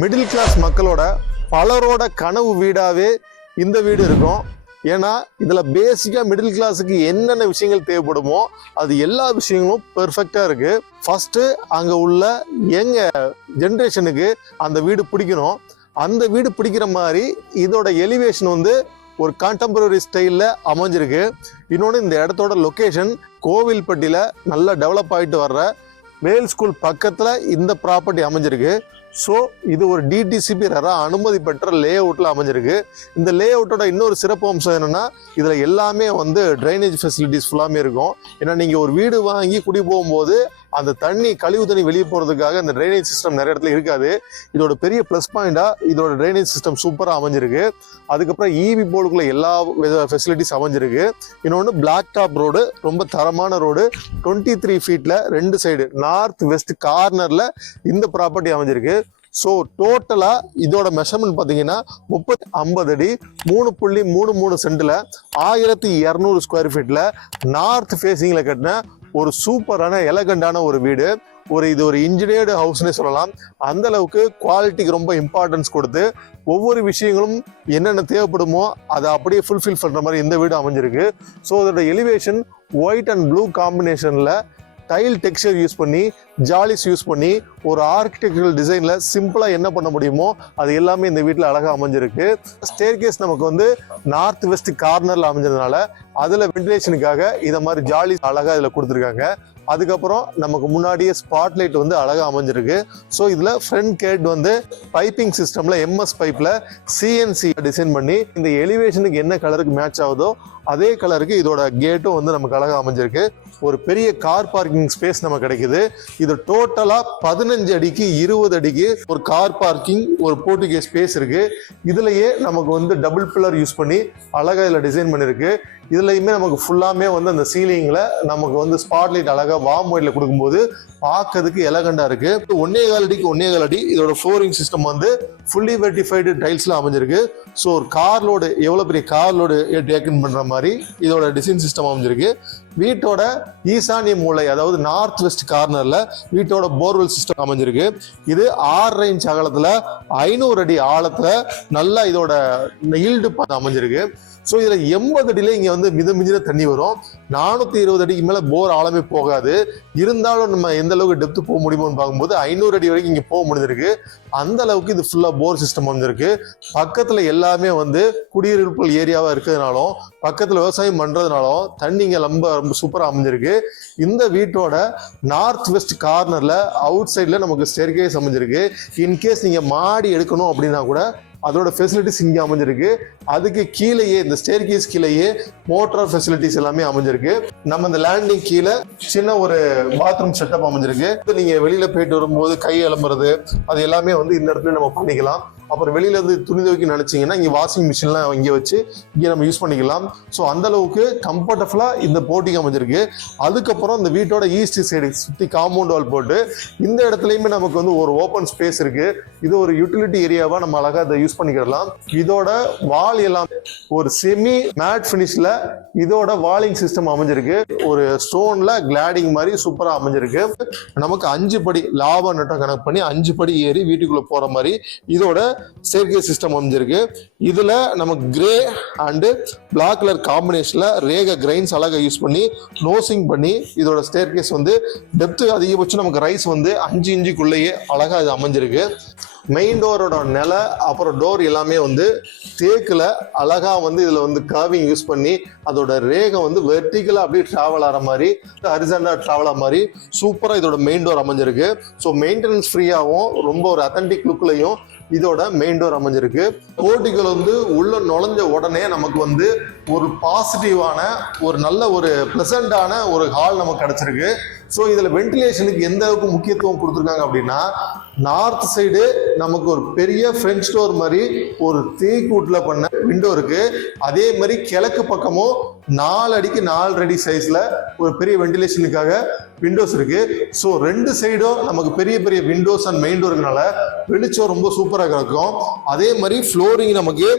Middle class மக்களோட பலரோட கனவு வீடாகவே இந்த வீடு இருக்கும். ஏன்னா இதில் பேசிக்காக மிடில் கிளாஸுக்கு என்னென்ன விஷயங்கள் தேவைப்படுமோ அது எல்லா விஷயங்களும் பெர்ஃபெக்டாக இருக்குது ஃபஸ்ட்டு அங்கே உள்ள எங்கள் ஜென்ரேஷனுக்கு அந்த வீடு பிடிக்கணும். அந்த வீடு பிடிக்கிற மாதிரி இதோட எலிவேஷன் வந்து ஒரு கான்டெம்பரரி ஸ்டைலில் அமைஞ்சிருக்கு. இன்னொன்று இந்த இடத்தோட லொக்கேஷன் கோவில்பட்டியில் நல்லா டெவலப் ஆகிட்டு வர்ற மேல் ஸ்கூல் பக்கத்தில் இந்த ப்ராப்பர்ட்டி அமைஞ்சிருக்கு. ஸோ இது ஒரு டிடிசிபி ரெரா அனுமதி பெற்ற லே அவுட்டில் அமைஞ்சிருக்கு. இந்த லே அவுட்டோட இன்னொரு சிறப்பு அம்சம் என்னன்னா இதில் எல்லாமே வந்து ட்ரைனேஜ் ஃபெசிலிட்டிஸ் ஃபுல்லாமே இருக்கும். ஏன்னா நீங்கள் ஒரு வீடு வாங்கி குடி போகும்போது அந்த தண்ணி கழிவு தண்ணி வெளியே போகிறதுக்காக இந்த ட்ரைனேஜ் சிஸ்டம் நிறைய இடத்துல இருக்காது. இதோட பெரிய ப்ளஸ் பாயிண்டாக இதோட ட்ரைனேஜ் சிஸ்டம் சூப்பராக அமைஞ்சிருக்கு. அதுக்கப்புறம் இவி போர்டுக்குள்ள எல்லா ஃபெசிலிட்டிஸ் அமைஞ்சிருக்கு. இன்னொன்று பிளாக் டாப் ரோடு ரொம்ப தரமான ரோடு டுவெண்ட்டி த்ரீ ஃபீட்டில் ரெண்டு சைடு நார்த் வெஸ்ட் கார்னரில் இந்த ப்ராப்பர்ட்டி அமைஞ்சிருக்கு. ஸோ டோட்டலாக இதோட மெஷர்மெண்ட் பார்த்தீங்கன்னா முப்பத்தி ஐம்பது அடி மூணு புள்ளி மூணு மூணு சென்டில் ஆயிரத்தி இரநூறு ஸ்கொயர் ஃபீட்டில் நார்த் ஃபேஸிங்கில் கட்டின ஒரு சூப்பரான எலகண்டான ஒரு வீடு. ஒரு இது ஒரு இன்ஜினியர்டு ஹவுஸ்னே சொல்லலாம். அந்த அளவுக்கு குவாலிட்டிக்கு ரொம்ப இம்பார்ட்டன்ஸ் கொடுத்து ஒவ்வொரு விஷயங்களும் என்னென்ன தேவைப்படுமோ அதை அப்படியே ஃபுல்ஃபில் பண்ணுற மாதிரி இந்த வீடு அமைஞ்சிருக்கு. ஸோ அதோட எலிவேஷன் ஒயிட் அண்ட் ப்ளூ காம்பினேஷனில் டைல் டெக்ஸ்சர் யூஸ் பண்ணி ஜாலிஸ் யூஸ் பண்ணி ஒரு ஆர்கிடெக்சரல் டிசைனில் சிம்பிளாக என்ன பண்ண முடியுமோ அது எல்லாமே இந்த வீட்டில் அழகாக அமைஞ்சிருக்கு. ஸ்டேர்கேஸ் நமக்கு வந்து நார்த் வெஸ்ட் கார்னரில் அமைஞ்சதுனால அதில் வென்டிலேஷனுக்காக இதை மாதிரி ஜாலி அழகாக இதில் கொடுத்துருக்காங்க. அதுக்கப்புறம் நமக்கு முன்னாடியே ஸ்பாட்லைட் வந்து அழகாக அமைஞ்சிருக்கு. ஸோ இதில் ஃப்ரண்ட் கேட் வந்து பைப்பிங் சிஸ்டமில் எம்எஸ் பைப்பில் சிஎன்சி டிசைன் பண்ணி இந்த எலிவேஷனுக்கு என்ன கலருக்கு மேட்ச் ஆகுதோ அதே கலருக்கு இதோட கேட்டும் வந்து நமக்கு அழகாக அமைஞ்சிருக்கு. ஒரு பெரிய கார் பார்க்கிங் ஸ்பேஸ் நமக்கு கிடைக்குது. இது டோட்டலாக பதினஞ்சு அடிக்கு இருபது அடிக்கு ஒரு கார் பார்க்கிங் ஒரு போர்ட்டுகே ஸ்பேஸ் இருக்குது இதுலையே நமக்கு வந்து டபுள் பில்லர் யூஸ் பண்ணி அழகாக இதில் டிசைன் பண்ணியிருக்கு இதில் இதுலயுமே நமக்கு ஃபுல்லாமே வந்து அந்த சீலிங்கில் நமக்கு வந்து ஸ்பாட்லைட் லைட் வார்ம் ஒயிட்ல கொடுக்கும்போது பார்க்கறதுக்கு எலகண்டா இருக்கு. ஒன்னே கால் அடிக்கு ஒன்னே கால் அடி. இதோட ஃப்ளோரிங் சிஸ்டம் வந்து ஃபுல்லி வெர்டிஃபைடு டைல்ஸ்ல அமைஞ்சிருக்கு. ஸோ ஒரு கார் லோடு எவ்வளோ பெரிய கார் லோடு டேக்கன் பண்ற மாதிரி இதோட டிசைன் சிஸ்டம் அமைஞ்சிருக்கு. வீட்டோட ஈசானிய மூலை அதாவது நார்த் வெஸ்ட் கார்னர்ல வீட்டோட போர்வெல் சிஸ்டம் அமைஞ்சிருக்கு. இது ஆறு இன்ச் அகலத்துல ஐநூறு அடி ஆழத்துல நல்லா இதோட ஈல்டு அமைஞ்சிருக்கு. ஸோ இதில் எண்பது அடியில் இங்கே வந்து மித மிஞ்சின தண்ணி வரும். நானூற்றி இருபது அடிக்கு மேலே போர் ஆழமே போகாது. இருந்தாலும் நம்ம எந்த அளவுக்கு டெப்த் போக முடியுமோன்னு பார்க்கும்போது ஐநூறு அடி வரைக்கும் இங்கே போக முடிஞ்சிருக்கு. அந்த அளவுக்கு இது ஃபுல்லாக போர் சிஸ்டம் வந்திருக்கு. பக்கத்தில் எல்லாமே வந்து குடியிருப்புகள் ஏரியாவாக இருக்கிறதுனாலும் பக்கத்தில் விவசாயம் பண்ணுறதுனாலும் தண்ணி இங்கே ரொம்ப ரொம்ப சூப்பராக அமைஞ்சிருக்கு. இந்த வீட்டோட நார்த் வெஸ்ட் கார்னரில் அவுட் சைடில் நமக்கு ஸ்டேர்கேஸ் அமைஞ்சிருக்கு. இன்கேஸ் நீங்கள் மாடி எடுக்கணும் அப்படின்னா கூட அதோட ஃபெசிலிட்டிஸ் இங்கே அமைஞ்சிருக்கு. அதுக்கு கீழேயே இந்த ஸ்டேர் கேஸ் கீழேயே மோட்டார் ஃபெசிலிட்டிஸ் எல்லாமே அமைஞ்சிருக்கு. நம்ம இந்த லேண்டிங் கீழே சின்ன ஒரு பாத்ரூம் செட்டப் அமைஞ்சிருக்கு. நீங்கள் வெளியில் போயிட்டு வரும்போது கை அலம்புறது அது எல்லாமே வந்து இந்த இடத்துல நம்ம பண்ணிக்கலாம். அப்புறம் வெளியில இருந்து துணி துவைக்க நினைச்சீங்கன்னா இங்க வாஷிங் மிஷின்லாம் இங்க வச்சு இங்க நம்ம யூஸ் பண்ணிக்கலாம். ஸோ அந்த அளவுக்கு கம்ஃபர்டபுளா இந்த போட்டிக்கு அமைஞ்சிருக்கு. அதுக்கப்புறம் இந்த வீட்டோட ஈஸ்ட் சைடு சுத்தி காம்பவுண்ட் வால் போட்டு இந்த இடத்துலயுமே நமக்கு வந்து ஒரு ஓப்பன் ஸ்பேஸ் இருக்கு. இது ஒரு யூட்டிலிட்டி ஏரியாவா நம்ம அழகா இதை யூஸ் பண்ணிக்கிடலாம். இதோட வால் எல்லாம் ஒரு செமி மேட் ஃபினிஷில் இதோட வாலிங் சிஸ்டம் அமைஞ்சிருக்கு. ஒரு ஸ்டோன்ல கிளாடிங் மாதிரி சூப்பரா அமைஞ்சிருக்கு. நமக்கு அஞ்சு படி லாப நட்டம் கணக்கு பண்ணி அஞ்சு படி ஏறி வீட்டுக்குள்ள போற மாதிரி இதோட சேர்க்கை சிஸ்டம் அமைஞ்சிருக்கு. இதுல நமக்கு கிரே அண்டு பிளாக் கலர் காம்பினேஷன்ல ரேக கிரைன்ஸ் அழகாக யூஸ் பண்ணி நோசிங் பண்ணி இதோட ஸ்டேர்கேஸ் வந்து டெப்த்து அதிகபட்சம் நமக்கு ரைஸ் வந்து அஞ்சு இன்ச்சுக்குள்ளேயே அழகாக இது அமைஞ்சிருக்கு. மெயின் டோரோட நிலை அப்புறம் டோர் எல்லாமே வந்து தேக்கில் அழகாக வந்து இதில் வந்து கர்விங் யூஸ் பண்ணி அதோட ரேகை வந்து வெர்டிக்கலாக அப்படியே ட்ராவல் ஆகிற மாதிரி ஹரிசண்டா ட்ராவல் ஆகிற மாதிரி சூப்பராக இதோட மெயின் டோர் அமைஞ்சிருக்கு. ஸோ மெயின்டெனன்ஸ் ஃப்ரீயாகவும் ரொம்ப ஒரு அத்தன்டிக் லுக்லையும் இதோட மெயின் டோர் அமைஞ்சிருக்கு. போர்ட்டிகள் வந்து உள்ள நுழைஞ்ச உடனே நமக்கு வந்து ஒரு பாசிட்டிவான ஒரு நல்ல ஒரு ப்ளசண்டான ஒரு ஹால் நமக்கு கிடைச்சிருக்கு. ஸோ இதில் வென்டிலேஷனுக்கு எந்த அளவுக்கு முக்கியத்துவம் கொடுத்துருக்காங்க அப்படின்னா நார்த் சைடு நமக்கு ஒரு பெரிய ஃப்ரெஞ்ச் டோர் மாதிரி ஒரு தேய்க்கூட்டில் பண்ண விண்டோ இருக்கு. அதே மாதிரி கிழக்கு பக்கமும் நாலு அடிக்கு நாலு அடி சைஸ்ல ஒரு பெரிய வென்டிலேஷனுக்காக விண்டோஸ் இருக்கு. ஸோ ரெண்டு சைடும் நமக்கு பெரிய பெரிய விண்டோஸ் அண்ட் மெயின் டோர் வெளிச்சம் ரொம்ப சூப்பராக இருக்கும். அதே மாதிரி ஃப்ளோரிங் நமக்கு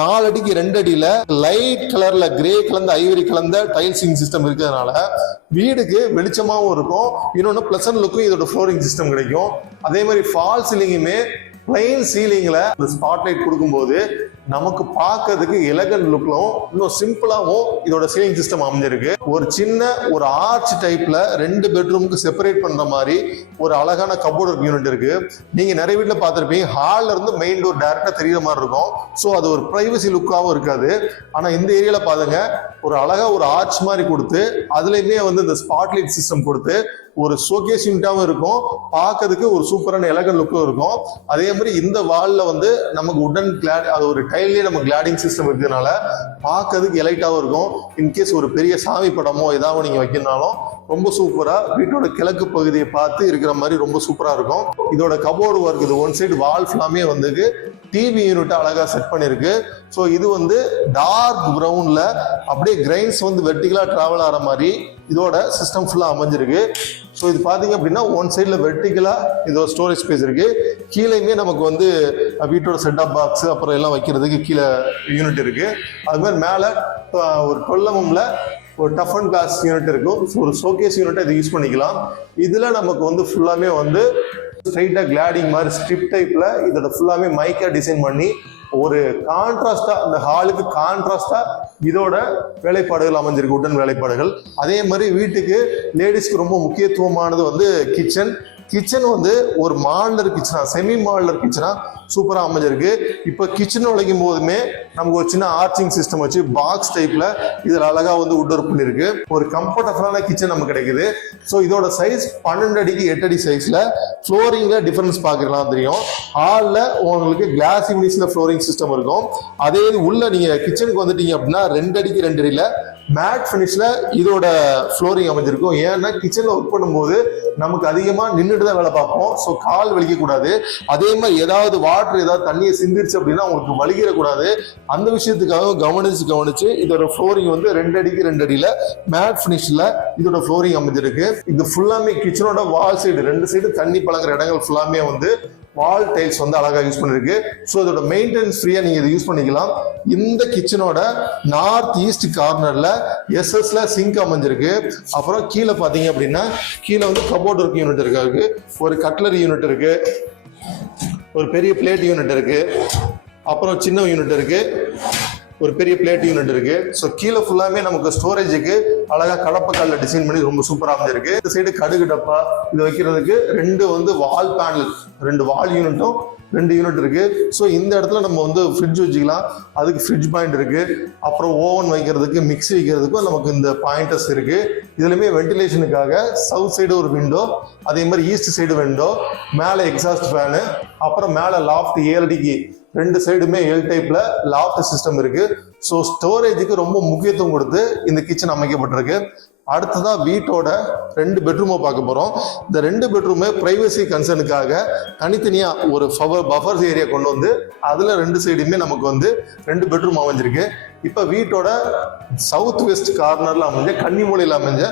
நாலு அடிக்கு ரெண்டு அடியில் லைட் கலர்ல கிரே கலந்த ஐவரி கலந்த டைல்சிங் சிஸ்டம் இருக்கிறதுனால வீடுக்கு வெளிச்சமாகவும் இருக்கும். இன்னொன்று ப்ளசன்ட் லுக்கும் இதோட ஃப்ளோரிங் சிஸ்டம் கிடைக்கும். அதே மாதிரி ஃபால் சீலிங்குமே பிளைன் சீலிங்கில் இந்த ஸ்பாட்லைட் கொடுக்கும்போது நமக்கு பார்க்கறதுக்கு எலகன்ட் லுக்லும் இன்னும் சிம்பிளாகவும் இதோட சீலிங் சிஸ்டம் அமைஞ்சிருக்கு. ஒரு சின்ன ஒரு ஆர்ச் டைப்ல ரெண்டு பெட்ரூமுக்கு செப்பரேட் பண்ற மாதிரி ஒரு அழகான கபோர்ட் யூனிட் இருக்கு. நீங்க நிறைய வீட்டில் பார்த்துருப்பீங்க ஹால்ல இருந்து மெயின் டோர் டேரெக்டாக தெரியுற மாதிரி இருக்கும். ஸோ அது ஒரு பிரைவசி லுக்காகவும் இருக்காது. ஆனால் இந்த ஏரியாவில் பாருங்க ஒரு அழகா ஒரு ஆர்ச் மாதிரி கொடுத்து அதுலயுமே வந்து இந்த ஸ்பாட்லைட் சிஸ்டம் கொடுத்து ஒரு ஷோகேஸ் யூனிட்டாவும் இருக்கும். பார்க்கறதுக்கு ஒரு சூப்பரான எலகன் லுக்கும் இருக்கும். அதே மாதிரி இந்த வால்ல வந்து நமக்கு உடன் கிளாட் அது ஒரு டைல்லே நம்ம கிளாடிங் சிஸ்டம் இருக்கிறதுனால பார்க்கறதுக்கு எலைட்டாவும் இருக்கும். இன்கேஸ் ஒரு பெரிய சாமி படமோ ஏதாவது நீங்க வைக்கணும்னாலும் ரொம்ப சூப்பரா வீட்டோட கிழக்கு பகுதியை பார்த்து இருக்கிற மாதிரி ரொம்ப சூப்பரா இருக்கும். இதோட கபோர்டு ஒர்க் இது. ஒன் சைடு வால் ஃபுல்லாமே வந்துக்கு டிவி யூனிட்டை அழகா செட் பண்ணிருக்கு. ஸோ இது வந்து டார்க் ப்ரௌன்ல அப்படியே கிரைன்ஸ் வந்து வெர்டிகலா டிராவல் ஆகிற மாதிரி இதோட சிஸ்டம் ஃபுல்லா அமைஞ்சிருக்கு. ஸோ இது பார்த்தீங்க அப்படின்னா ஒன் சைடில் வெர்டிகலா இதோட ஸ்டோரேஜ் ஸ்பேஸ் இருக்குது கீழேயுமே நமக்கு வந்து வீட்டோட செட்டப் பாக்ஸ் அப்புறம் எல்லாம் வைக்கிறதுக்கு கீழே யூனிட் இருக்குது அது மாதிரி மேலே ஒரு கொல்லமும்ல ஒரு டஃப் அண்ட் கிளாஸ் யூனிட் இருக்கும். ஸோ ஒரு ஷோகேஸ் யூனிட்டை இது யூஸ் பண்ணிக்கலாம். இதில் நமக்கு வந்து ஃபுல்லாமே வந்து ஸ்ட்ரைட்டாக கிளாடிங் மாதிரி ஸ்ட்ரிப் டைப்பில் இதோட ஃபுல்லாமே மைக்காக டிசைன் பண்ணி ஒரு கான்ட்ராஸ்டாக அந்த ஹாலுக்கு கான்ட்ராஸ்டாக இதோட வேலைப்பாடுகள் அமைஞ்சிருக்கு உடன் வேலைப்பாடுகள். அதே மாதிரி வீட்டுக்கு லேடிஸ்க்கு ரொம்ப முக்கியத்துவமானது வந்து கிச்சன் கிச்சன் வந்து ஒரு மாடலர் கிச்சனா செமி மாடலர் கிச்சனா சூப்பரா அமைஞ்சிருக்கு. இப்போ கிச்சன் உழைக்கும் போதுமே நமக்கு ஒரு சின்ன ஆர்ச்சிங் சிஸ்டம் வச்சு பாக்ஸ் டைப்ல இதுல அழகா வந்து உட் ஒர்க் பண்ணிருக்கு. ஒரு கம்ஃபர்டபுளான கிச்சன் நமக்கு கிடைக்குது. ஸோ இதோட சைஸ் பன்னெண்டு அடிக்கு எட்டு அடி சைஸ்ல ஃப்ளோரிங்ல டிஃபரன்ஸ் பார்க்கலாம் தெரியும். ஹாலில் உங்களுக்கு கிளாஸ் யூனிஸ்ல ஃப்ளோரிங் சிஸ்டம் இருக்கும். அதே உள்ள நீங்க கிச்சனுக்கு வந்துட்டீங்க அப்படின்னா ரெண்டு அடிக்கு ரெண்டு அடியில மேட் ஃபினிஷில் இதோட ஃப்ளோரிங் அமைஞ்சிருக்கும். ஏன்னா கிச்சனில் ஒர்க் பண்ணும்போது நமக்கு அதிகமாக நின்றுட்டு தான் வேலை பார்ப்போம். ஸோ கால் வலிக்கக்கூடாது. அதே மாதிரி ஏதாவது வாட்டர் ஏதாவது தண்ணியை சிந்திருச்சு அப்படின்னா உங்களுக்கு வலிகிடக்கூடாது அந்த விஷயத்துக்காக கவனிச்சு கவனிச்சு இதோட ஃப்ளோரிங் வந்து ரெண்டு அடிக்கு ரெண்டு அடியில் மேட் ஃபினிஷில் இதோட ஃப்ளோரிங் அமைஞ்சிருக்கு. இது ஃபுல்லாமே கிச்சனோட வால் சைடு ரெண்டு சைடு தண்ணி பழகுற இடங்கள் ஃபுல்லாமே வந்து வால் டைல்ஸ் வந்து அழகா யூஸ் பண்ணிருக்கு. ஸோ இதோட மெயின்டெனன்ஸ் ஃப்ரீயா நீங்க இதை யூஸ் பண்ணிக்கலாம். இந்த கிச்சனோட நார்த் ஈஸ்ட் கார்னர்ல எஸ்எஸ்ல சிங்க் அமைஞ்சிருக்கு. அப்புறம் கீழே பாத்தீங்க அப்படின்னா கீழே வந்து கபோர்ட் ஒர்க் யூனிட் இருக்கு. ஒரு கட்லரி யூனிட் இருக்கு. ஒரு பெரிய பிளேட் யூனிட் இருக்கு. அப்புறம் சின்ன யூனிட் இருக்கு. ஒரு பெரிய பிளேட் யூனிட் இருக்கு. ஸோ கீழே ஃபுல்லாமே நமக்கு ஸ்டோரேஜுக்கு அழகா கடப்பக்கல்ல டிசைன் பண்ணி ரொம்ப சூப்பரா அமைஞ்சிருக்கு இந்த சைடு கடுகு டப்பா இது வைக்கிறதுக்கு ரெண்டு வந்து வால் பேனல் ரெண்டு வால் யூனிட்டும் ரெண்டு யூனிட் இருக்கு. ஸோ இந்த இடத்துல நம்ம வந்து ஃப்ரிட்ஜ் வச்சுக்கலாம். அதுக்கு ஃப்ரிட்ஜ் பாயிண்ட் இருக்கு. அப்புறம் ஓவன் வைக்கிறதுக்கு மிக்ஸி வைக்கிறதுக்கும் நமக்கு இந்த பாயிண்டர்ஸ் இருக்கு. இதுலயுமே வென்டிலேஷனுக்காக சவுத் சைடு ஒரு விண்டோ அதே மாதிரி ஈஸ்ட் சைடு விண்டோ மேலே எக்ஸாஸ்ட் ஃபேனு அப்புறம் மேலே லாஃப்ட் ஏழடிக்கு ரெண்டு சைடுமே எல் டைப்ல லாஃப்ட் சிஸ்டம் இருக்கு. ஸோ ஸ்டோரேஜுக்கு ரொம்ப முக்கியத்துவம் கொடுத்து இந்த கிச்சன் அமைக்கப்பட்டிருக்கு. அடுத்ததாக வீட்டோட ரெண்டு பெட்ரூமை பார்க்க போகிறோம் இந்த ரெண்டு பெட்ரூமே ப்ரைவசி கன்சர்னுக்காக தனித்தனியாக ஒரு பஃபர்ஸ் ஏரியா கொண்டு வந்து அதில் ரெண்டு சைடுமே நமக்கு வந்து ரெண்டு பெட்ரூம் அமைஞ்சிருக்கு. இப்போ வீட்டோட சவுத் வெஸ்ட் கார்னரில் அமைஞ்ச கன்னிமூலையில் அமைஞ்ச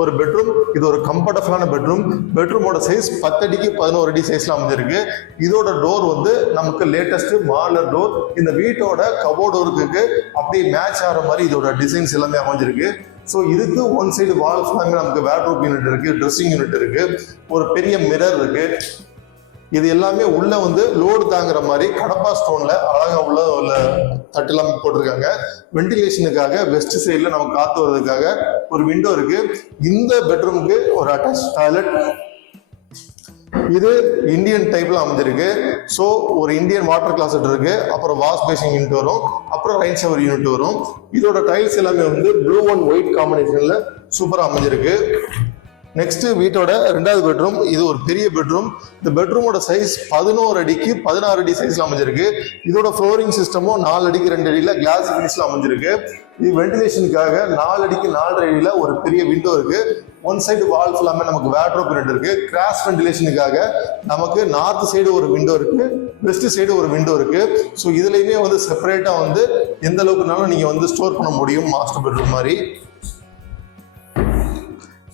ஒரு பெட்ரூம் இது ஒரு கம்ஃபர்டபுளான பெட்ரூம் பெட்ரூமோட சைஸ் பத்தடிக்கு பதினோரு அடி சைஸில் அமைஞ்சிருக்கு. இதோட டோர் வந்து நமக்கு லேட்டஸ்ட் மாலர் டோர் இந்த வீட்டோட கபோர்ட் ஒர்க்குக்கு அப்படியே மேட்ச் ஆகிற மாதிரி இதோட டிசைன்ஸ் எல்லாமே அமைஞ்சிருக்கு. ஸோ இதுக்கு ஒன் சைடு வால் ஃபுல்லாமே நமக்கு வேட்ரோப் யூனிட் இருக்குது ட்ரெஸ்ஸிங் யூனிட் இருக்குது ஒரு பெரிய மிரர் இருக்குது இது எல்லாமே உள்ள வந்து லோடு தாங்குற மாதிரி கடப்பா ஸ்டோன்ல அழகா உள்ள உள்ள தட்டெல்லாம் போட்டிருக்காங்க. வென்டிலேஷனுக்காக வெஸ்ட் சைடில் நம்ம காத்து வர்றதுக்காக ஒரு விண்டோ இருக்கு. இந்த பெட்ரூமுக்கு ஒரு அட்டாச் டாய்லெட் இது இந்தியன் டைப்ல அமைஞ்சிருக்கு. ஸோ ஒரு இந்தியன் வாட்டர் கிளாசட் இருக்கு. அப்புறம் வாஷ் பேசிங் யூனிட் வரும். அப்புறம் ரைன் ஷவர் யூனிட் வரும். இதோட டைல்ஸ் எல்லாமே வந்து ப்ளூ அண்ட் ஒயிட் காம்பினேஷன்ல சூப்பராக அமைஞ்சிருக்கு. நெக்ஸ்ட் வீட்டோட ரெண்டாவது பெட்ரூம் இது ஒரு பெரிய பெட்ரூம் இந்த பெட்ரூமோட சைஸ் பதினோரு அடிக்கு பதினாறு அடி சைஸ்ல அமைஞ்சிருக்கு. இதோட ஃப்ளோரிங் சிஸ்டமும் நாலு அடிக்கு ரெண்டு அடியில கிளாஸ் ஃபினிஷ்ல அமைஞ்சிருக்கு. இது வென்டிலேஷனுக்காக நாலு அடிக்கு நாலரை அடியில ஒரு பெரிய விண்டோ இருக்கு. ஒன் சைடு வால் ஃபுல்லாமே நமக்கு வேட்ரோ பிரிண்ட் இருக்கு. கிராஸ் வென்டிலேஷனுக்காக நமக்கு நார்த் சைடு ஒரு விண்டோ இருக்கு. வெஸ்ட் சைடு ஒரு விண்டோ இருக்கு. ஸோ இதுலயுமே வந்து செப்பரேட்டா வந்து எந்த அளவுக்குனாலும் நீங்க வந்து ஸ்டோர் பண்ண முடியும் மாஸ்டர் பெட்ரூம் மாதிரி.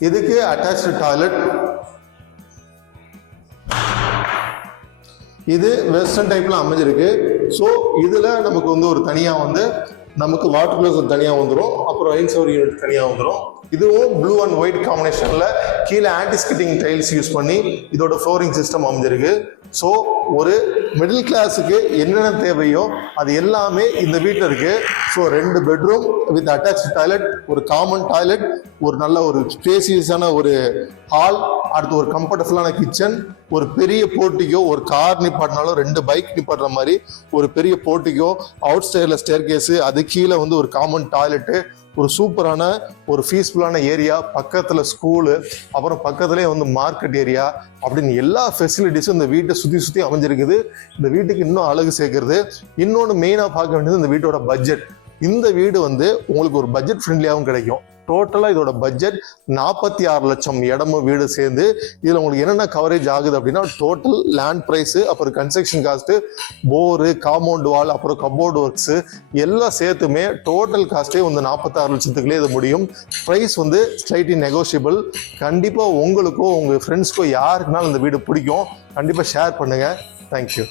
இதுக்கு அட்டாச்சு டாய்லெட் இது வெஸ்டர்ன் டைப்ல அமைஞ்சிருக்கு. ஸோ இதுல நமக்கு வந்து ஒரு தனியா வந்து நமக்கு வாட்டர் க்ளோசர் தனியா வந்துடும் அப்புறம் ரைன் சவர் யூனிட் தனியா வந்துடும் இதுவும் ப்ளூ அண்ட் ஒயிட் காம்பினேஷன்ல கீழே ஆன்டிஸ்கிட்டிங் டைல்ஸ் யூஸ் பண்ணி இதோட ஃப்ளோரிங் சிஸ்டம் அமைஞ்சிருக்கு. ஸோ ஒரு மிடில் கிளாஸுக்கு என்னென்ன தேவையோ அது எல்லாமே இந்த வீட்டில் இருக்கு. ஸோ ரெண்டு பெட்ரூம் வித் அட்டாச் டாய்லெட் ஒரு காமன் டாய்லெட் ஒரு நல்ல ஒரு ஸ்பேசியஸான ஒரு ஹால் அடுத்து ஒரு கம்ஃபர்டபுளான கிச்சன் ஒரு பெரிய போர்ட்டிக்கோ ஒரு கார் நிப்பாட்டினாலும் ரெண்டு பைக் நிப்பாடுற மாதிரி ஒரு பெரிய போர்ட்டிக்கோ அவுட் ஸ்டேரில் ஸ்டேர் கேஸு அது கீழே வந்து ஒரு காமன் டாய்லெட்டு ஒரு சூப்பரான ஒரு பீஸ்ஃபுல்லான ஏரியா பக்கத்தில் ஸ்கூலு அப்புறம் பக்கத்துலேயே வந்து மார்க்கெட் ஏரியா அப்படின்னு எல்லா ஃபெசிலிட்டிஸும் இந்த வீட்டை சுற்றி சுற்றி அமைஞ்சிருக்குது. இந்த வீட்டுக்கு இன்னும் அழகு சேர்க்கறது. இன்னொன்று மெயினாக பார்க்க வேண்டியது இந்த வீட்டோட பட்ஜெட் இந்த வீடு வந்து உங்களுக்கு ஒரு பட்ஜெட் ஃப்ரெண்ட்லியாகவும் கிடைக்கும். டோட்டலாக இதோட பட்ஜெட் நாற்பத்தி ஆறு லட்சம் இடமும் வீடு சேர்ந்து இதில் உங்களுக்கு என்னென்ன கவரேஜ் ஆகுது அப்படின்னா டோட்டல் லேண்ட் ப்ரைஸு அப்புறம் construction cost bore compound wall அப்புறம் கபோர்டு ஒர்க்ஸு எல்லாம் சேர்த்துமே டோட்டல் காஸ்ட்டே வந்து நாற்பத்தாறு லட்சத்துக்குள்ளே இது முடியும். ப்ரைஸ் வந்து ஸ்லைட்லி நெகோஷியபிள் கண்டிப்பாக உங்களுக்கோ உங்கள் ஃப்ரெண்ட்ஸ்க்கோ யாருக்குனாலும் இந்த வீடு பிடிக்கும். கண்டிப்பாக ஷேர் பண்ணுங்கள் தேங்க்யூ